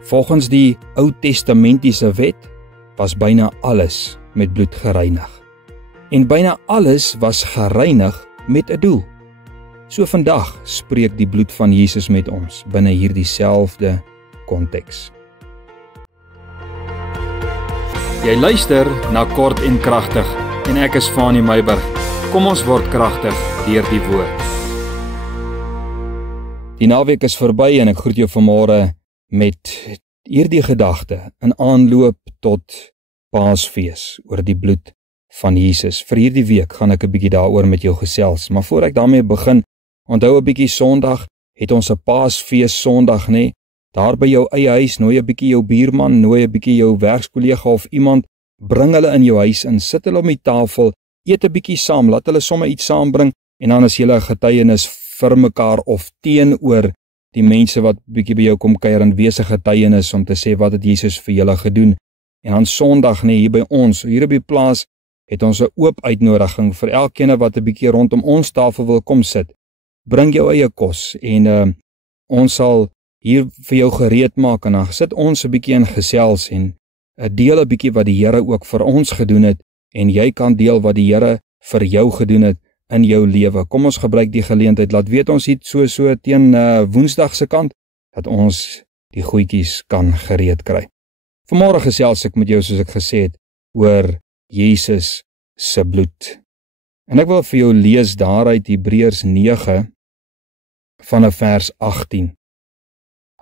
Volgens die Ou Testamentiese wet was byna alles met bloed gereinig. En byna alles was gereinig met 'n doel. So vandag spreek die bloed van Jesus met ons binne hierdie selfde konteks. Jy luister na Kort en Kragtig en ek is Fanie Meiburg. Kom ons word kragtig deur die woord. Die naweek is verby en ek groet jou vanmôre met hierdie gedagte in aanloop tot Paasfees oor die bloed van Jesus. Vir hierdie week gaan ek 'n bietjie daaroor met jou gesels, maar voor ek daarmee begin, onthou 'n bietjie Sondag het ons 'n Paasfees Sondag, nê? Daar by jou eie huis, nooi 'n bietjie jou buurman, nooi 'n bietjie jou werkskollega of iemand, bring hulle in jou huis in, sit hulle om die tafel, eet 'n bietjie saam, laat hulle sommer iets saambring en dan is julle 'n getuienis vir mekaar of teenoor die mense wat bietjie by jou kom kuier en wees 'n getuienis om te sê wat het Jesus vir julle gedoen. En dan Sondag, nee, hier by ons, hier op die plaas, het ons 'n oop uitnodiging vir elkeen wat 'n bietjie rondom ons tafel wil kom sit. Bring jou eie kos en ons sal hier vir jou gereed maak en dan sit ons 'n bietjie in gesels en deel 'n bietjie wat die Here ook vir ons gedoen het en jy kan deel wat die Here vir jou gedoen het in jou lewe. Kom ons gebruik die geleentheid, laat weet ons iets so teen Woensdag se kant, dat ons die goedjies kan gereed kry. Vanmôre gesels ek met jou, soos ek gesê het, oor Jesus se bloed. En ek wil vir jou lees daaruit Hebreërs 9 vanaf vers 18.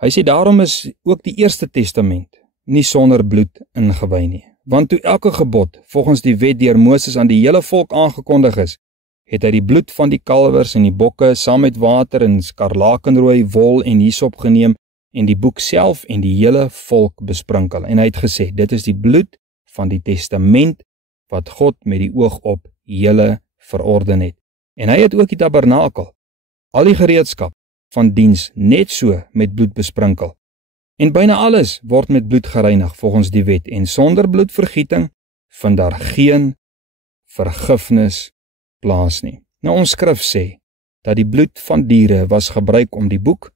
Hy sê, daarom is ook die Eerste Testament nie sonder bloed ingewy nie. Want toe elke gebod volgens die wet deur Moses aan die hele volk aangekondig is, het hy die bloed van die kalwers en die bokke saam met water en skarlakenrooi wol en hisop geneem en die boek self en die hele volk besprinkel. En hy het gesê, dit is die bloed van die testament wat God met die oog op julle verorden het. En hy het ook die tabernakel, al die gereedskap van diens net so met bloed besprinkel. En byna alles word met bloed gereinig volgens die wet en sonder bloedvergieting vind daar geen vergifnis plaas nie. Nou ons skrif sê dat die bloed van diere was gebruik om die boek,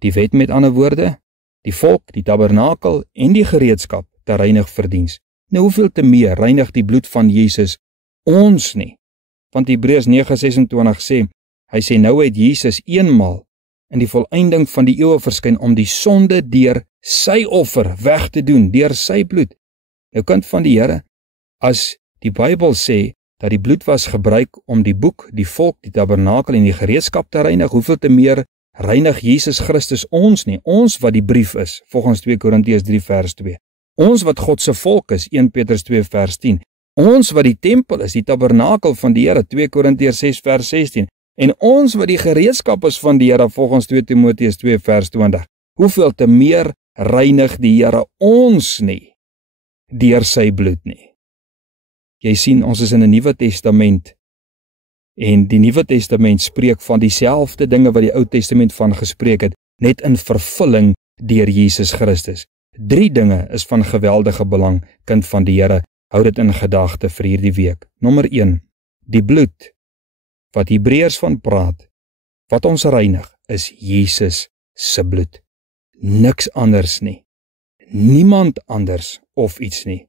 die wet met ander woorde, die volk, die tabernakel en die gereedskap te reinig vir diens. Nou hoeveel te meer reinig die bloed van Jesus ons nie? Want Hebreërs 9:26 sê, hy sê nou het Jesus eenmaal in die volëinding van die eeue verskyn om die sonde deur sy offer weg te doen, deur sy bloed. Nou kind van die Here, as die Bybel sê dat die bloed was gebruik om die boek, die volk, die tabernakel en die gereedskap te reinig, hoeveel te meer reinig Jesus Christus ons nie, ons wat die brief is, volgens 2 Korintiërs 3 vers 2. Ons wat God se volk is, 1 Petrus 2 vers 10. Ons wat die tempel is, die tabernakel van die Here, 2 Korintiërs 6 vers 16. En ons wat die gereedskap is van die Here, volgens 2 Timoteus 2 vers 20. Hoeveel te meer reinig die Here ons nie, deur sy bloed nie. Jy sien, ons is in 'n Nuwe Testament en die Nuwe Testament spreek van dieselfde dinge wat die Ou Testament van gespreek het, net in vervulling deur Jesus Christus. 3 dinge is van geweldige belang, kind van die Here, hou dit in gedagte vir hierdie week. Nommer 1, die bloed, wat Hebreërs van praat, wat ons reinig, is Jesus se bloed. Niks anders nie. Niemand anders of iets nie.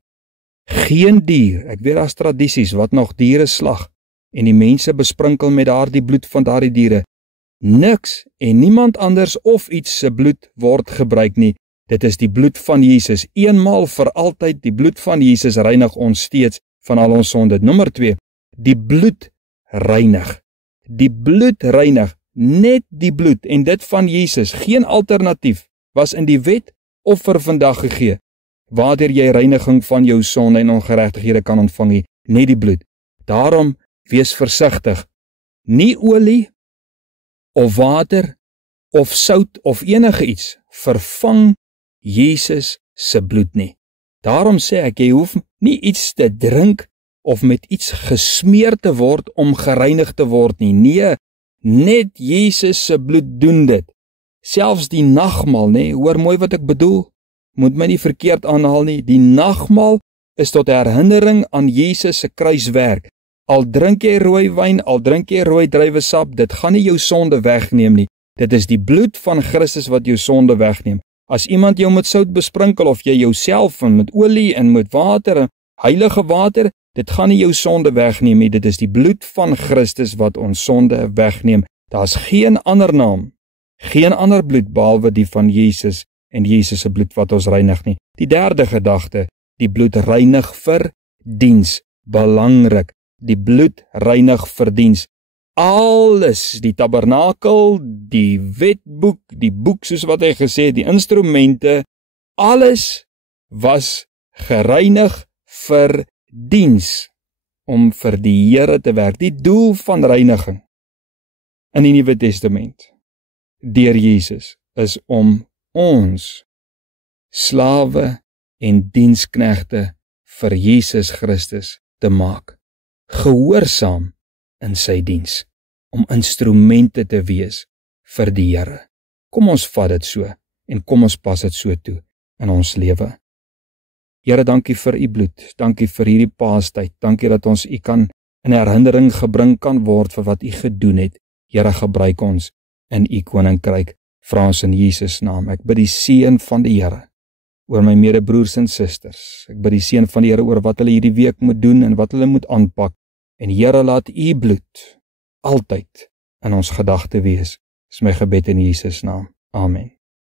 Geen dier, ek weet daar's tradisies wat nog diere slag en die mense besprinkel met daardie bloed van daardie diere. Niks en niemand anders of iets se bloed word gebruik nie. Dit is die bloed van Jesus, eenmaal vir altyd. Die bloed van Jesus reinig ons steeds van al ons sonde. Nommer 2, die bloed reinig. Die bloed reinig, net die bloed en dit van Jesus, geen alternatief was in die wet of vir vandag gegee. Waardeur jy reiniging van jou sonde en ongeregtighede kan ontvang nie, net die bloed. Daarom wees versigtig. Nie olie of water of sout of enige iets vervang Jesus se bloed nie. Daarom sê ek, jy hoef nie iets te drink of met iets gesmeer te word om gereinig te word nie. Nee, net Jesus se bloed doen dit. Selfs die nagmaal, nee, hoor mooi wat ek bedoel. Moet my nie verkeerd aanhaal nie. Die nagmaal is tot herinnering aan Jesus se kruiswerk. Al drink jy rooi wyn, al drink jy rooi druiwesap, dit gaan nie jou sonde wegneem nie. Dit is die bloed van Christus wat jou sonde wegneem. As iemand jou met sout besprinkel of jy jouself met olie en met water en heilige water, dit gaan nie jou sonde wegneem nie. Dit is die bloed van Christus wat ons sonde wegneem. Daar's geen ander naam, geen ander bloed behalwe die van Jesus en Jesus se bloed wat ons reinig nie. Die derde gedagte, die bloed reinig vir diens. Belangrik, die bloed reinig vir diens. Alles, die tabernakel, die wetboek, die boek soos wat hy gesê het, die instrumente, alles was gereinig vir diens, om vir die Here te werk. Die doel van reiniging in die Nuwe Testament deur Jesus is om ons slawe en diensknegte vir Jesus Christus te maak, gehoorsaam in sy diens, om instrumente te wees vir die Here. Kom ons vat dit so en kom ons pas dit so toe in ons lewe. Here, dankie vir u bloed, dankie vir hierdie Paastyd, dankie dat ons u kan in herinnering gebring kan word vir wat u gedoen het. Here, gebruik ons in u koninkryk, vra ons in Jesus naam. Ek bid die seën van die Here oor my medebroers en susters. Ek bid die seën van die Here oor wat hulle hierdie week moet doen en wat hulle moet aanpak. En Here, laat u bloed altyd in ons gedagte wees. Dis my gebed in Jesus naam. Amen.